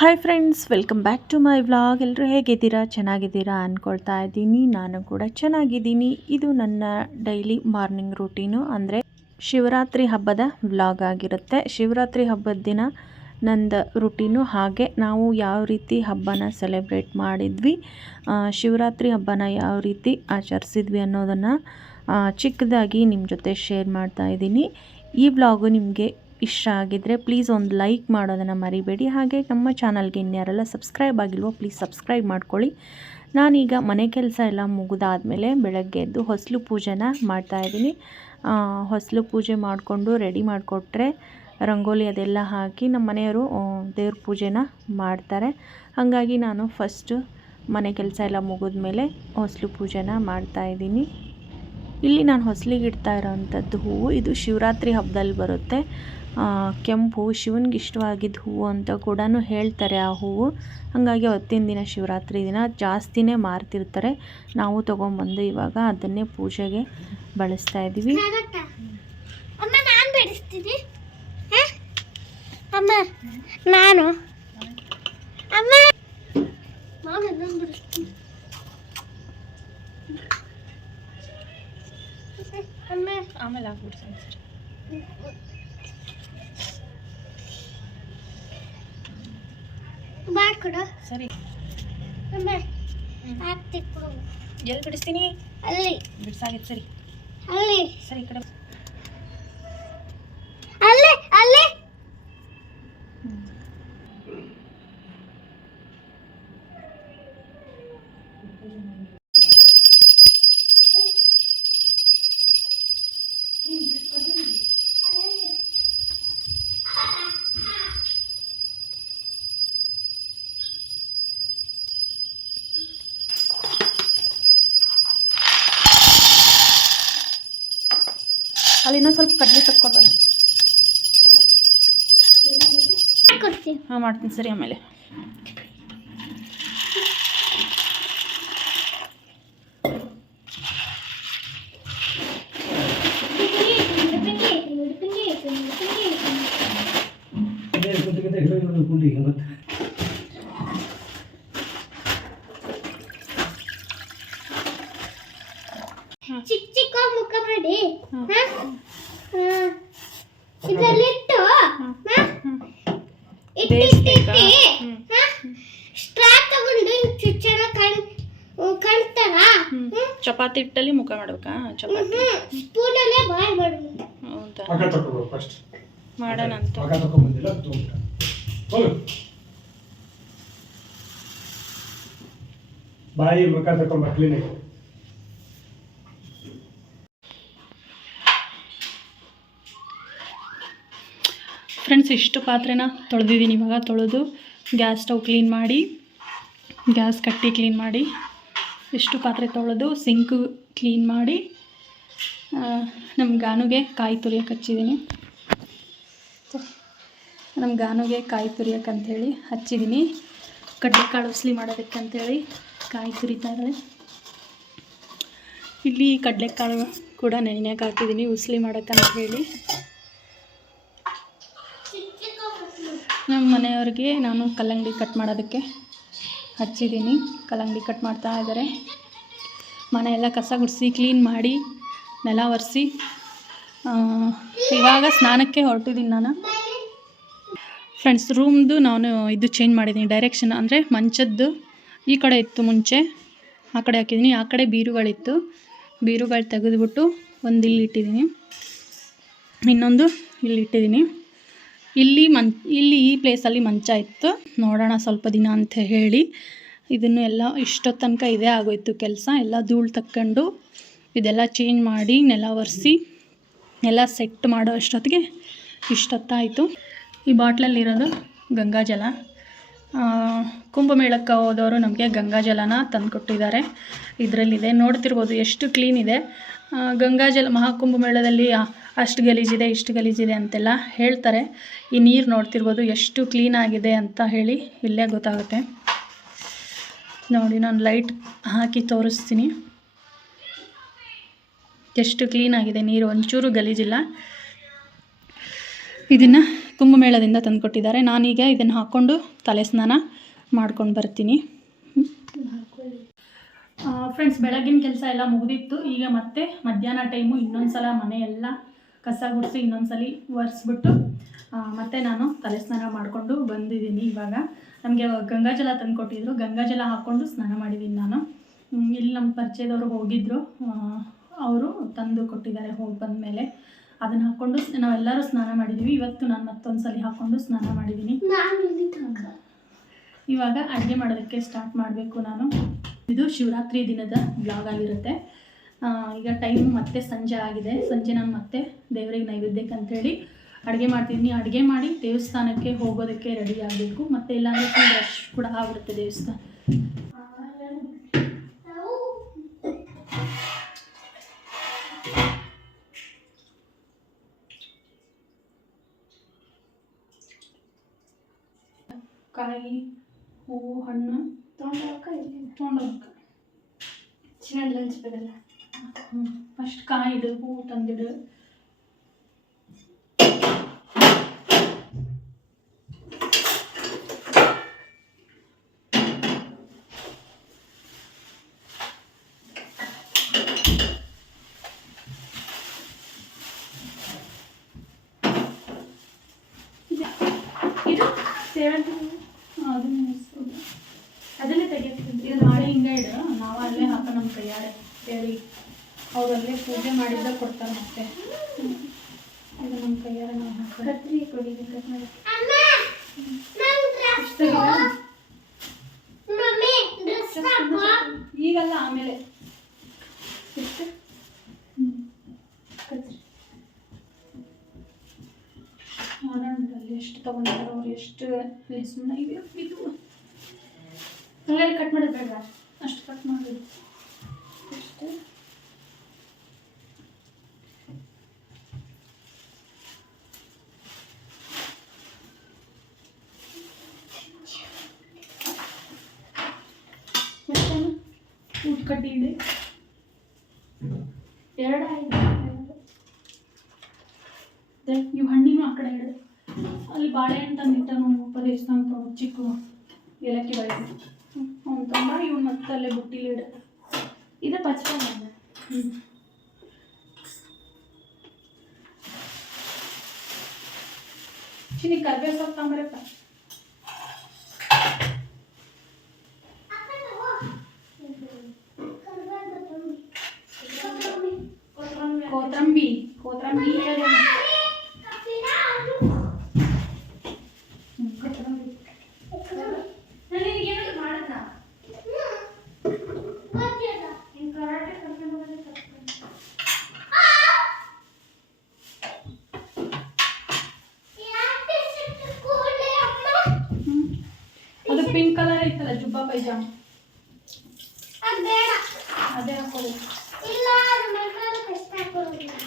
Hi friends, welcome back to my vlog. ಎಲ್ಲರೂ ಹೇಗಿದ್ದೀರಾ? ಚೆನ್ನಾಗಿದ್ದೀರಾ ಅಂದ್ಕೊಳ್ತಾ ಇದ್ದೀನಿ. ನಾನು ಕೂಡ ಚೆನ್ನಾಗಿದ್ದೀನಿ. ಇದು ನನ್ನ ಡೈಲಿ ಮಾರ್ನಿಂಗ್ ರೂಟೀನು, ಅಂದರೆ ಶಿವರಾತ್ರಿ ಹಬ್ಬದ ವ್ಲಾಗ್ ಆಗಿರುತ್ತೆ. ಶಿವರಾತ್ರಿ ಹಬ್ಬದ ದಿನ ನಂದು ರೂಟೀನು ಹಾಗೆ ನಾವು ಯಾವ ರೀತಿ ಹಬ್ಬನ ಸೆಲೆಬ್ರೇಟ್ ಮಾಡಿದ್ವಿ, ಶಿವರಾತ್ರಿ ಹಬ್ಬನ ಯಾವ ರೀತಿ ಆಚರಿಸಿದ್ವಿ ಅನ್ನೋದನ್ನು ಚಿಕ್ಕದಾಗಿ ನಿಮ್ಮ ಜೊತೆ ಶೇರ್ ಮಾಡ್ತಾ ಇದ್ದೀನಿ. ಈ ವ್ಲಾಗು ನಿಮಗೆ ಇಷ್ಟ ಆಗಿದ್ದರೆ ಪ್ಲೀಸ್ ಒಂದು ಲೈಕ್ ಮಾಡೋದನ್ನು ಮರಿಬೇಡಿ. ಹಾಗೆ ನಮ್ಮ ಚಾನಲ್ಗೆ ಇನ್ಯಾರೆಲ್ಲ ಸಬ್ಸ್ಕ್ರೈಬ್ ಆಗಿಲ್ವೋ ಪ್ಲೀಸ್ ಸಬ್ಸ್ಕ್ರೈಬ್ ಮಾಡ್ಕೊಳ್ಳಿ. ನಾನೀಗ ಮನೆ ಕೆಲಸ ಎಲ್ಲ ಮುಗಿದಾದಮೇಲೆ ಬೆಳಗ್ಗೆ ಎದ್ದು ಹೊಸಲು ಪೂಜೆನ ಮಾಡ್ತಾಯಿದ್ದೀನಿ. ಹೊಸಲು ಪೂಜೆ ಮಾಡಿಕೊಂಡು ರೆಡಿ ಮಾಡಿಕೊಟ್ರೆ ರಂಗೋಲಿ ಅದೆಲ್ಲ ಹಾಕಿ ನಮ್ಮ ಮನೆಯವರು ದೇವ್ರ ಪೂಜೆನ ಮಾಡ್ತಾರೆ. ಹಾಗಾಗಿ ನಾನು ಫಸ್ಟು ಮನೆ ಕೆಲಸ ಎಲ್ಲ ಮುಗಿದ್ಮೇಲೆ ಹೊಸಲು ಪೂಜೆನ ಮಾಡ್ತಾಯಿದ್ದೀನಿ. ಇಲ್ಲಿ ನಾನು ಹೊಸಲಿಗೆ ಇಡ್ತಾ ಇರೋವಂಥದ್ದು ಹೂವು ಇದು ಶಿವರಾತ್ರಿ ಹಬ್ಬದಲ್ಲಿ ಬರುತ್ತೆ. ಕೆಂಪು ಹೂವು ಶಿವನಿಗೆ ಇಷ್ಟವಾಗಿದ್ದ ಹೂವು ಅಂತ ಕೂಡ ಹೇಳ್ತಾರೆ ಆ ಹೂವು. ಹಾಗಾಗಿ ಅವತ್ತಿನ ದಿನ ಶಿವರಾತ್ರಿ ದಿನ ಜಾಸ್ತಿನೇ ಮಾರ್ತಿರ್ತಾರೆ. ನಾವು ತೊಗೊಂಬಂದು ಇವಾಗ ಅದನ್ನೇ ಪೂಜೆಗೆ ಬಳಸ್ತಾ ಇದ್ದೀವಿ. ಆಮೇಲೆ ಆಗ್ಬಿಡ್ತೀನಿ ಸರಿ. ಎಲ್ಲಿ ಬಿಡಿಸ್ತೀನಿ? ಅಲ್ಲಿ ಬಿಡ್ಸಾಗಿತ್ತು. ಸರಿ ಅಲ್ಲಿ ಸರಿ ಕಡೆ ಅಲ್ಲಿ ಅಲ್ಲಿ ಅಲ್ಲಿ ಇನ್ನೊಂದು ಸ್ವಲ್ಪ ಕಡ್ಲಿ ತಕ್ಕೊಡೋಣ. ಹಾಂ ಮಾಡ್ತೀನಿ ಸರಿ. ಆಮೇಲೆ ಚಿಕ್ಕ ಚಿಕ್ಕ ಮುಖ ಮಾಡಿ ಇದರಲ್ಲಿಟ್ಟು ಸ್ಟ್ರಾ ತಗೊಂಡು ಚುಚ್ಚನ ಕಾಣ್ತಾರ. ಚಪಾತಿ ಹಿಟ್ಟಲ್ಲಿ ಮುಖ ಮಾಡ್ಬೇಕಾ? ಚಪಾತಿ ಸ್ಪೂನಲ್ಲೇ ಬಾಯ್ ಮಾಡೋದು. ಹೌದಾ? ಮಾಡೋಣ ಅಂತ. ಬಾಯಿ ಮುಖ ತಗೊಂಡು ಮಕ್ಕಳಿಗೆ ಫ್ರೆಂಡ್ಸ್, ಇಷ್ಟು ಪಾತ್ರೆನ ತೊಳೆದಿದ್ದೀನಿ. ಇವಾಗ ತೊಳೆದು ಗ್ಯಾಸ್ ಸ್ಟವ್ ಕ್ಲೀನ್ ಮಾಡಿ, ಗ್ಯಾಸ್ ಕಟ್ಟಿ ಕ್ಲೀನ್ ಮಾಡಿ, ಇಷ್ಟು ಪಾತ್ರೆ ತೊಳೆದು ಸಿಂಕು ಕ್ಲೀನ್ ಮಾಡಿ, ನಮ್ಮ ಗಾನುಗೆ ಕಾಯಿ ತುರಿಯೋಕೆ ಹಚ್ಚಿದ್ದೀನಿ. ನಮ್ಮ ಗಾನುಗೆ ಕಾಯಿ ತುರಿಯೋಕ್ಕಂಥೇಳಿ ಹಚ್ಚಿದ್ದೀನಿ. ಕಡಲೆಕಾಳು ಉಸ್ಲಿ ಮಾಡೋದಕ್ಕಂಥೇಳಿ ಕಾಯಿ ತುರಿತಾ ಇದ್ದಾರೆ. ಇಲ್ಲಿ ಕಡಲೆಕಾಳು ಕೂಡ ನೆನೆಯೋಕೆ ಹಾಕಿದ್ದೀನಿ ಉಸ್ಲಿ ಮಾಡೋಕ್ಕಂಥೇಳಿ. ನಮ್ಮ ಮನೆಯವ್ರಿಗೆ ನಾನು ಕಲ್ಲಂಗಡಿ ಕಟ್ ಮಾಡೋದಕ್ಕೆ ಹಚ್ಚಿದ್ದೀನಿ. ಕಲ್ಲಂಗಡಿ ಕಟ್ ಮಾಡ್ತಾ ಇದ್ದಾರೆ. ಮನೆಯೆಲ್ಲ ಕಸ ಗುಡಿಸಿ ಕ್ಲೀನ್ ಮಾಡಿ ನೆಲ ಒರೆಸಿ ಇವಾಗ ಸ್ನಾನಕ್ಕೆ ಹೊರಟಿದ್ದೀನಿ ನಾನು. ಫ್ರೆಂಡ್ಸ್, ರೂಮ್ದು ನಾನು ಇದು ಚೇಂಜ್ ಮಾಡಿದ್ದೀನಿ ಡೈರೆಕ್ಷನ್. ಅಂದರೆ ಮಂಚದ್ದು ಈ ಕಡೆ ಇತ್ತು ಮುಂಚೆ, ಆ ಕಡೆ ಹಾಕಿದ್ದೀನಿ. ಆ ಕಡೆ ಬೀರುಗಳಿತ್ತು, ಬೀರುಗಳು ತೆಗೆದುಬಿಟ್ಟು ಒಂದು ಇಲ್ಲಿ ಇಟ್ಟಿದ್ದೀನಿ, ಇನ್ನೊಂದು ಇಲ್ಲಿ ಇಟ್ಟಿದ್ದೀನಿ. ಇಲ್ಲಿ ಈ ಪ್ಲೇಸಲ್ಲಿ ಮಂಚ ಇತ್ತು. ನೋಡೋಣ ಸ್ವಲ್ಪ ದಿನ ಅಂತ ಹೇಳಿ ಇದನ್ನು ಎಲ್ಲ ಇಷ್ಟೊತ್ತು ತನಕ ಇದೇ ಆಗೋಯ್ತು ಕೆಲಸ. ಎಲ್ಲ ಧೂಳು ತಕ್ಕೊಂಡು ಇದೆಲ್ಲ ಚೇಂಜ್ ಮಾಡಿ ನೆಲ ಒರೆಸಿ ಎಲ್ಲ ಸೆಟ್ ಮಾಡೋ ಅಷ್ಟೊತ್ತಿಗೆ ಇಷ್ಟೊತ್ತಾಯಿತು. ಈ ಬಾಟ್ಲಲ್ಲಿರೋದು ಗಂಗಾಜಲ. ಕುಂಭಮೇಳಕ್ಕೆ ಹೋದವರು ನಮಗೆ ಗಂಗಾಜಲನ ತಂದುಕೊಟ್ಟಿದ್ದಾರೆ. ಇದರಲ್ಲಿದೆ, ನೋಡ್ತಿರ್ಬೋದು ಎಷ್ಟು ಕ್ಲೀನ್ ಇದೆ. ಗಂಗಾಜಲ ಮಹಾಕುಂಭಮೇಳದಲ್ಲಿ ಅಷ್ಟು ಗಲೀಜಿದೆ ಇಷ್ಟು ಗಲೀಜಿದೆ ಅಂತೆಲ್ಲ ಹೇಳ್ತಾರೆ. ಈ ನೀರು ನೋಡ್ತಿರ್ಬೋದು ಎಷ್ಟು ಕ್ಲೀನಾಗಿದೆ ಅಂತ ಹೇಳಿ ಇಲ್ಲೇ ಗೊತ್ತಾಗುತ್ತೆ. ನೋಡಿ, ನಾನು ಲೈಟ್ ಹಾಕಿ ತೋರಿಸ್ತೀನಿ ಎಷ್ಟು ಕ್ಲೀನಾಗಿದೆ ನೀರು, ಒಂಚೂರು ಗಲೀಜಿಲ್ಲ. ಇದನ್ನು ಕುಂಭಮೇಳದಿಂದ ತಂದುಕೊಟ್ಟಿದ್ದಾರೆ. ನಾನೀಗ ಇದನ್ನು ಹಾಕ್ಕೊಂಡು ತಲೆ ಸ್ನಾನ ಮಾಡ್ಕೊಂಡು ಬರ್ತೀನಿ. ಫ್ರೆಂಡ್ಸ್, ಬೆಳಗಿನ ಕೆಲಸ ಎಲ್ಲ ಮುಗಿದಿತ್ತು. ಈಗ ಮತ್ತೆ ಮಧ್ಯಾಹ್ನ ಟೈಮು ಇನ್ನೊಂದು ಸಲ ಮನೆಯೆಲ್ಲ ಕಸ ಗುಡಿಸಿ ಇನ್ನೊಂದ್ಸಲ ಒರೆಸ್ಬಿಟ್ಟು ಮತ್ತೆ ನಾನು ತಲೆ ಸ್ನಾನ ಮಾಡಿಕೊಂಡು ಬಂದಿದ್ದೀನಿ. ಇವಾಗ ನಮಗೆ ಗಂಗಾಜಲ ತಂದುಕೊಟ್ಟಿದ್ರು, ಗಂಗಾಜಲ ಹಾಕ್ಕೊಂಡು ಸ್ನಾನ ಮಾಡಿದ್ದೀನಿ ನಾನು. ಇಲ್ಲಿ ನಮ್ಮ ಪರಿಚಯದವರು ಹೋಗಿದ್ದರು, ಅವರು ತಂದು ಕೊಟ್ಟಿದ್ದಾರೆ. ಹೋಗಿ ಬಂದಮೇಲೆ ಅದನ್ನು ಹಾಕ್ಕೊಂಡು ನಾವೆಲ್ಲರೂ ಸ್ನಾನ ಮಾಡಿದ್ದೀವಿ. ಇವತ್ತು ನಾನು ಮತ್ತೊಂದು ಸಲ ಹಾಕ್ಕೊಂಡು ಸ್ನಾನ ಮಾಡಿದ್ದೀನಿ. ಇವಾಗ ಅಡುಗೆ ಮಾಡೋದಕ್ಕೆ ಸ್ಟಾರ್ಟ್ ಮಾಡಬೇಕು ನಾನು. ಇದು ಶಿವರಾತ್ರಿ ದಿನದ ಬ್ಲಾಗ್ ಆಗಿರುತ್ತೆ. ಈಗ ಟೈಮು ಮತ್ತೆ ಸಂಜೆ ಆಗಿದೆ. ಸಂಜೆ ನಾನು ಮತ್ತೆ ದೇವರಿಗೆ ನೈವೇದ್ಯಕ್ಕೆ ಅಂಥೇಳಿ ಅಡುಗೆ ಮಾಡ್ತಿದ್ದೀನಿ. ಅಡುಗೆ ಮಾಡಿ ದೇವಸ್ಥಾನಕ್ಕೆ ಹೋಗೋದಕ್ಕೆ ರೆಡಿ ಆಗಬೇಕು. ಮತ್ತು ಇಲ್ಲಾಂದರೆ ಫುಲ್ ರಶ್ ಕೂಡ ಆಗಿರುತ್ತೆ ದೇವಸ್ಥಾನ. ಕಾಯಿ, ಹೂವು, ಹಣ್ಣು ತೊಗೊಂಡೋಗ್ಕ ಚಿನ್ನ ಹಂಚ್ಬೇಕಲ್ಲ. ಫಸ್ಟ್ ಕಾಯಿ ಇಡು, ಹೂವು ತಂದಿಡು. ಇದು ಸೇವಂತಿ ಅದನ್ನೇ ತೆಗಿತೀನಿ. ಇದು ಮಾಡಿ ಹಿಂಗೆ ಇಡು, ನಾವು ಅಲ್ಲೇ ಹಾಕ ನಮ್ಮ ಕೈಯಾರೆ ಹೇಳಿ ಅವರಲ್ಲೇ ಪೂಜೆ ಮಾಡಿದ್ದ ಕೊಡ್ತಾರೆ. ಮತ್ತೆ ಇದು ನಮ್ಮ ಕೈಯಾರೆ ನಾವು ಹಾಕ. ಕತ್ರಿ ಕೊಡಿ, ಕಟ್ ಮಾಡಿ ಈಗಲ್ಲ, ಆಮೇಲೆ ನೋಡೋಣ ಅಲ್ಲಿ ಎಷ್ಟು ತೊಗೊಂಡಿದ್ದಾರೆ ಅವ್ರು, ಎಷ್ಟು ಸುಮ್ಮನೆ ಇವೆ. ಇದು ಹಂಗಾಗಿ ಕಟ್ ಮಾಡೋದು ಬೇಡ, ಅಷ್ಟು ಕಟ್ ಮಾಡೋದು ಅಷ್ಟು. ಊಟ ಕಡ್ಡಿ ಇಡಿ, ಎರಡು ಆಯ್ತು. ಇವು ಹಣ್ಣಿನೂ ಆ ಕಡೆ ಇಡು. ಅಲ್ಲಿ ಬಾಳೆಹಣ್ಣು ತಂದಿಟ್ಟ ನೋಡಿ ದೇವಸ್ಥಾನ ಚಿಕ್ಕ ಏಲಕ್ಕಿ ಬಾಳೆಹಣ್ಣು ಅವ್ನು ತಂಬ. ಇವ್ನು ಮತ್ತೆ ಅಲ್ಲೇ ಬುಟ್ಟಿಲಿ ಇಡು. ಇದು ಪಚ್ಕೊಂಡು ಚಿನಿ ಕರ್ಬೇವು ಸೊಪ್ಪು ತಂಬರಪ್ಪ. ಕೋತಂಬಿ ಕೋತಂಬಿ ಅದು ಪಿಂಕ್ ಕಲರ್ ಐತಲ್ಲ ಜುಬ್ಬಾ ಪೈಜಾಮ, ಅದೇ ಹಾಕೋದು.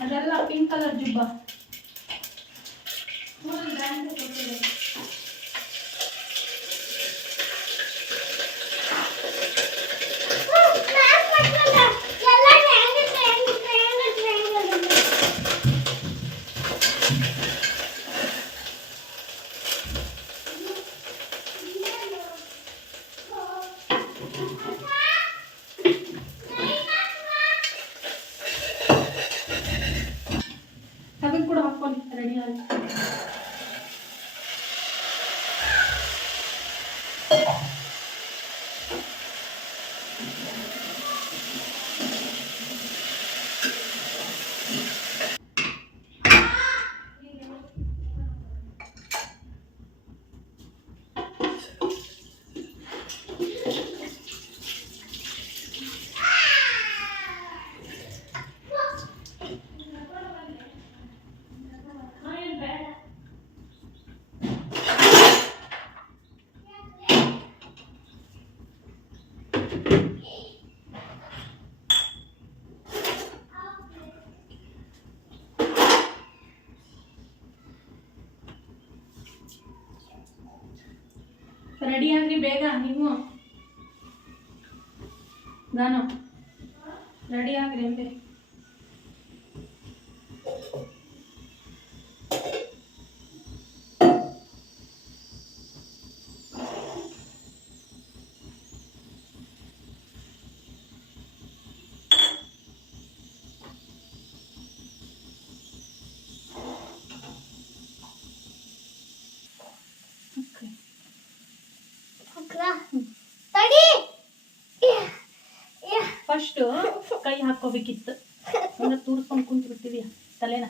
ಅದೆಲ್ಲ ಪಿಂಕ್ ಕಲರ್ ಜುಬ್ಬಾ. ಅದನ್ನು ಕೂಡ ಹಾಕ್ಕೊಂಡು ರೆಡಿ ಆಗಿ. ರೆಡಿ ಆಗ್ರಿ ಬೇಗ ನೀವು. ಗಾನು ರೆಡಿ ಆಗ್ರಿ ಅಂದೆ. ಫಸ್ಟ್ ಕೈ ಹಾಕೋಬೇಕಿತ್ತು, ಅಂದ್ರೆ ತೂರ್ಸ್ಕೊಂಡು ಕುಂತು ಬಿಟ್ಟಿದ್ಯಾ ತಲೆನ.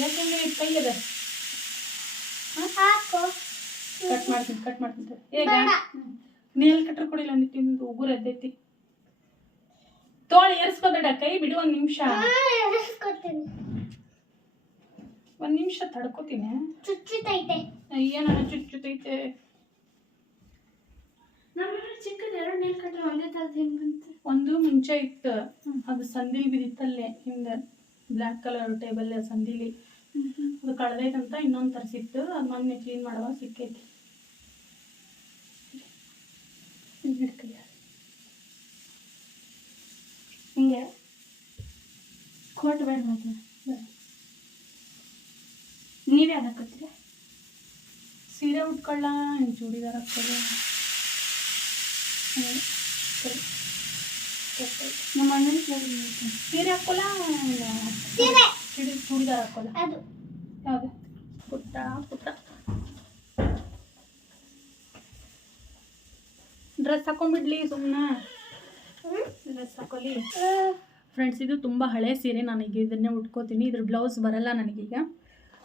ಯಾಕೆಂದ್ರೆ ಕೈ ಅದ ಕಟ್ ಮಾಡ್ತೀನಿ ಈಗ ನೇಲ್ ಕಟ್ರ್ ಕೊಡಿಲ್ಲ ನಿಂದು ಉಗುರು ಎದ್ದೈತಿ. ತೋಳ ಏರ್ಸ್ಕೋಬೇಡ, ಕೈ ಬಿಡು ಒಂದ್ ನಿಮಿಷ ತಡ್ಕೋತೀನಿ. ಚುಚ್ಚುತ್ತೈತೆ. ಏನ ಚುಚ್ಚುತ್ತೈತೆ? ಚಿಕ್ಕದ 2 ನೇಲ್ ಕಟ್ರೆ ಒಂದೇ ತರದ್ ಹೆಂಗ್ ಬಂತು? ಒಂದು ಮುಂಚೆ ಇತ್ತು, ಅದು ಸಂದಿಲಿ ಬಿದ್ದಿತ್ತಲ್ಲೇ ಹಿಂದೆ ಬ್ಲ್ಯಾಕ್ ಕಲರ್ ಟೇಬಲ್ ಸಂದಿಲಿ, ಅದು ಕಳ್ದೈತಂತ ಇನ್ನೊಂದು ತರಿಸಿತ್ತು. ಅದು ಮೊನ್ನೆ ಕ್ಲೀನ್ ಮಾಡುವಾಗ ಸಿಕ್ಕೈತಿ. ಹಿಂಗೆ ಕೋಟ್ ಬೇಡ ಮತ್ತೆ ನೀವೇ ಹಾಕೋತೀರ? ಸೀರೆ ಉಟ್ಕೊಳ್ಳ, ಚೂಡಿದಾರ ಹಾಕೊಳ್ಳ. ನಮ್ಮ ಅಣ್ಣನ ಸೀರೆ ಹಾಕೊಳ್ಳ, ಚೂಡಿದಾರ ಹಾಕೊಳ್ಳ. ಅದು ಯಾವುದು? ಪುಟ್ಟ ಡ್ರೆಸ್ ಹಾಕೊಂಡ್ಬಿಡ್ಲಿ ಸುಮ್ಮನೆ. ಡ್ರೆಸ್ ಹಾಕೊಳ್ಳಿ ಫ್ರೆಂಡ್ಸ್. ಇದು ತುಂಬ ಹಳೆ ಸೀರೆ, ನಾನೀಗ ಇದನ್ನೇ ಉಟ್ಕೋತೀನಿ. ಇದ್ರ ಬ್ಲೌಸ್ ಬರಲ್ಲ ನನಗೀಗ,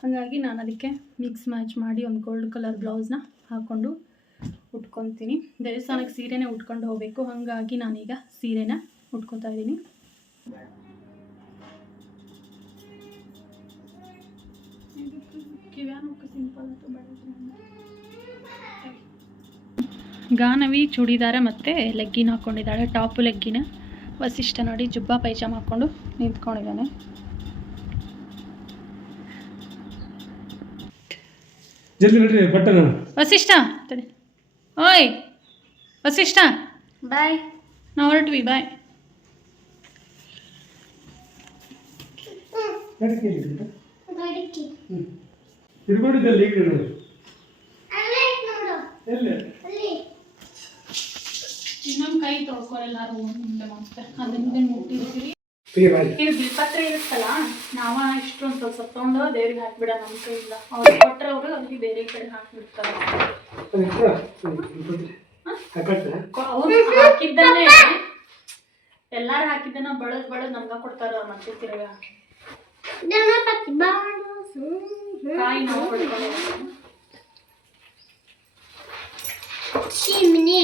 ಹಾಗಾಗಿ ನಾನು ಅದಕ್ಕೆ ಮಿಕ್ಸ್ ಮ್ಯಾಚ್ ಮಾಡಿ ಒಂದು ಗೋಲ್ಡ್ ಕಲರ್ ಬ್ಲೌಸ್ನ ಹಾಕ್ಕೊಂಡು ಉಟ್ಕೊತೀನಿ. ದೇವಸ್ಥಾನಕ್ಕೆ ಸೀರೆನೇ ಉಟ್ಕೊಂಡು ಹೋಗಬೇಕು, ಹಾಗಾಗಿ ನಾನೀಗ ಸೀರೆನ ಉಟ್ಕೋತಾ ಇದ್ದೀನಿ. ಗಾನವಿ ಚೂಡಿದಾರ ಮತ್ತು ಲೆಗ್ಗಿನ್ ಹಾಕ್ಕೊಂಡಿದ್ದಾಳೆ, ಟಾಪು ಲೆಗ್ಗಿನ. ವಸಿಷ್ಠ ನೋಡಿ ಜುಬ್ಬಾ ಪೈಜಾಮ ಹಾಕ್ಕೊಂಡು ನಿಂತ್ಕೊಂಡಿದ್ದಾನೆ. ವಸಿಷ್ಠ ಓಯ್ ವಸಿಷ್ಠ, ಬಾಯ್, ನಾವು ಹೊರಟ್ವಿ, ಬಾಯ್. ಇನ್ನೊಂದು ಕೈ ತೊಳ್ಕೊರೆಲ್ಲಾರು ಮುಂದೆ ಮತ್ತೆ ಅದನ್ನ ಮುಟ್ಟಿರ್ತೀವಿ. ಇದು ಬಿಲ್ಪತ್ರೆ ಇರುತ್ತಲ್ಲ, ನಾವ ಇಷ್ಟೊಂದು ಸ್ವಲ್ಪ ತೊಗೊಂಡು ದೇವ್ರಿಗೆ ಹಾಕ್ಬಿಡ. ನಮ್ಮ ಕೈ ಇಲ್ಲ, ಅವ್ರು ಕೊಟ್ಟರೆ ಅವರು ಅಲ್ಲಿ ಬೇರೆ ಕಡೆ ಹಾಕ್ಬಿಡ್ತಾರೆ. ಅವ್ರು ಹಾಕಿದ್ದನ್ನೇ ಎಲ್ಲಾರು ಹಾಕಿದ್ದನ್ನ ಬಳದ್ ನಮ್ಗ ಕೊಡ್ತಾರ. ಮತ್ತೆ ತಿರ್ಗ ಕಾಯಿ ನಾವು ಕೊಡ್ಕೊಂಡು Chimney,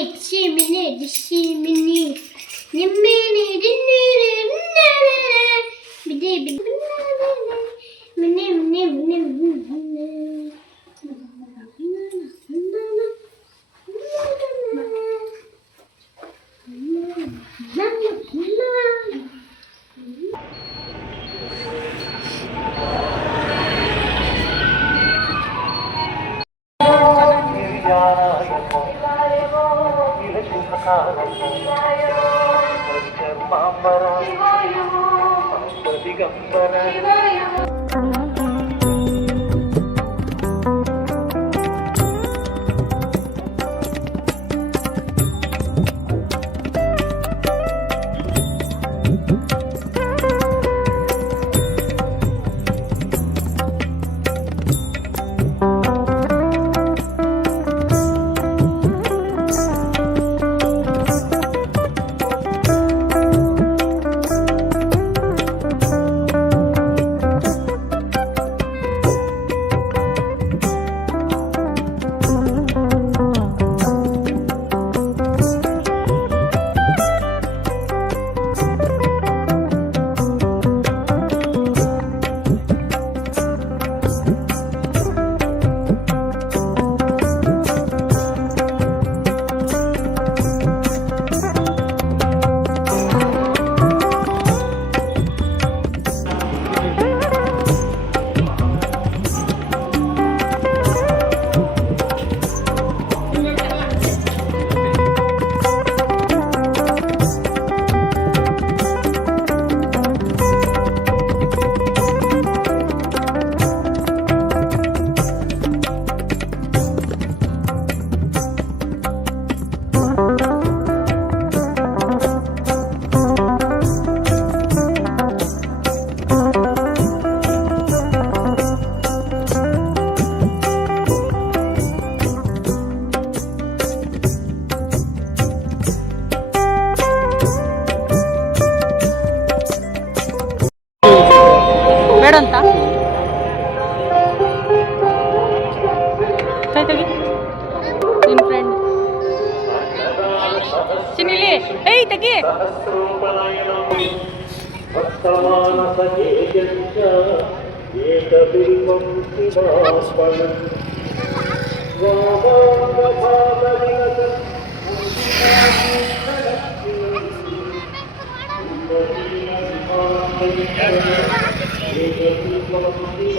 ಏಯ್ ತೆಗಿ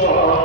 Thank you.